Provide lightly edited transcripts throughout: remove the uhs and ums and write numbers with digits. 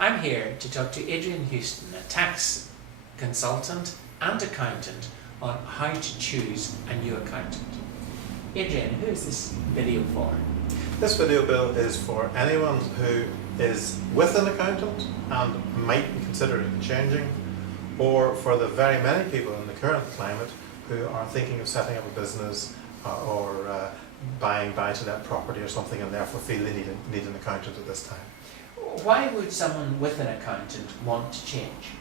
I'm here to talk to Adrian Houston, a tax consultant and accountant, on how to choose a new accountant. Adrian, who is this video for? This video, Bill, is for anyone who is with an accountant and might be considering changing, or for the very many people in the current climate who are thinking of setting up a business or buying buy-to-let property or something, and therefore feel they need an accountant at this time. Why would someone with an accountant want to change?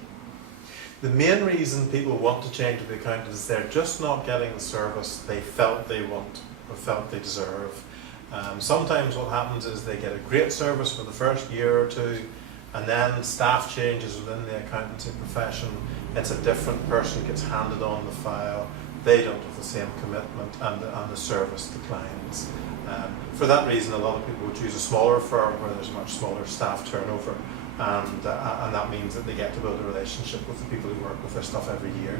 The main reason people want to change to the accountant is they're just not getting the service they felt they want or felt they deserve. Sometimes what happens is they get a great service for the first year or two, and then staff changes within the accountancy profession. It's a different person gets handed on the file. They don't have the same commitment and the service declines. For that reason, a lot of people would choose a smaller firm where there's a much smaller staff turnover, and that means that they get to build a relationship with the people who work with their stuff every year.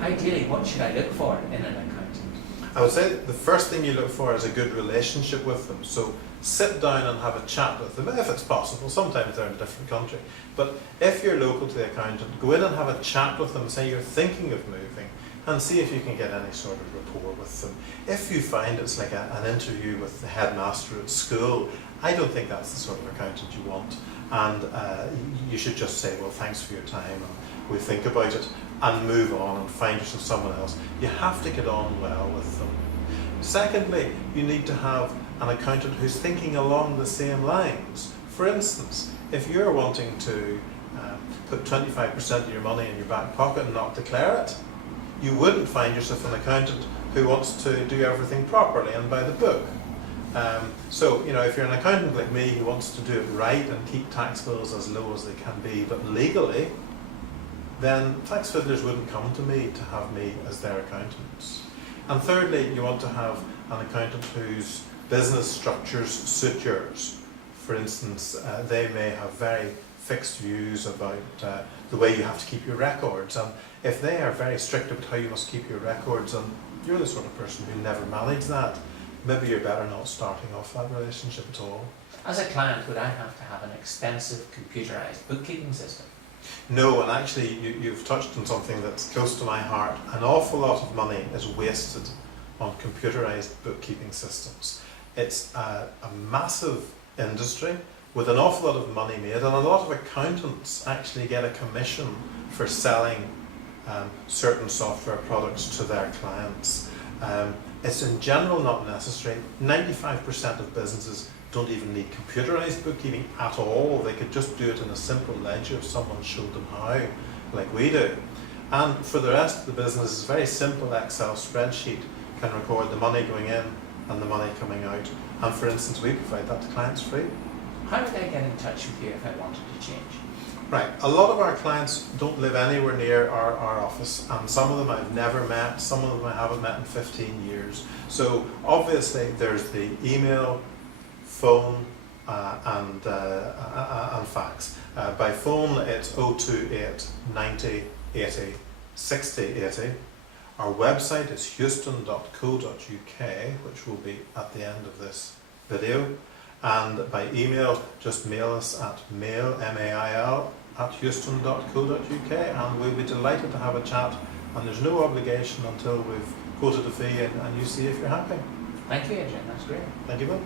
Ideally, what should I look for in an accountant? I would say the first thing you look for is a good relationship with them. So sit down and have a chat with them, if it's possible. Sometimes they're in a different country. But if you're local to the accountant, go in and have a chat with them, say you're thinking of moving, and see if you can get any sort of rapport with them. If you find it's like an interview with the headmaster at school, I don't think that's the sort of accountant you want. And you should just say, well, thanks for your time, and we'll think about it, and move on and find yourself someone else. You have to get on well with them. Secondly, you need to have an accountant who's thinking along the same lines. For instance, if you're wanting to put 25% of your money in your back pocket and not declare it, you wouldn't find yourself an accountant who wants to do everything properly and by the book. So, if you're an accountant like me who wants to do it right and keep tax bills as low as they can be, but legally, then tax fiddlers wouldn't come to me to have me as their accountants. And thirdly, you want to have an accountant whose business structures suit yours. For instance, they may have very fixed views about the way you have to keep your records, and if they are very strict about how you must keep your records, and you're the sort of person who never managed that, maybe you're better not starting off that relationship at all. As a client, would I have to have an expensive computerized bookkeeping system? No, and actually you've touched on something that's close to my heart. An awful lot of money is wasted on computerized bookkeeping systems. It's a massive industry with an awful lot of money made, and a lot of accountants actually get a commission for selling certain software products to their clients. It's in general not necessary. 95% of businesses don't even need computerized bookkeeping at all. They could just do it in a simple ledger if someone showed them how, like we do. And for the rest of the business, a very simple Excel spreadsheet can record the money going in and the money coming out. And for instance, we provide that to clients free. How would I get in touch with you if I wanted to change? Right, a lot of our clients don't live anywhere near our office, and some of them I've never met, some of them I haven't met in 15 years. So obviously there's the email, phone and fax. By phone it's 028 90 80 60 80. Our website is houston.co.uk, which will be at the end of this video. And by email, just mail us at mail, @houston.co.uk, and we'll be delighted to have a chat. And there's no obligation until we've quoted a fee, and you see if you're happy. Thank you, Adrian. That's great. Thank you, Bill.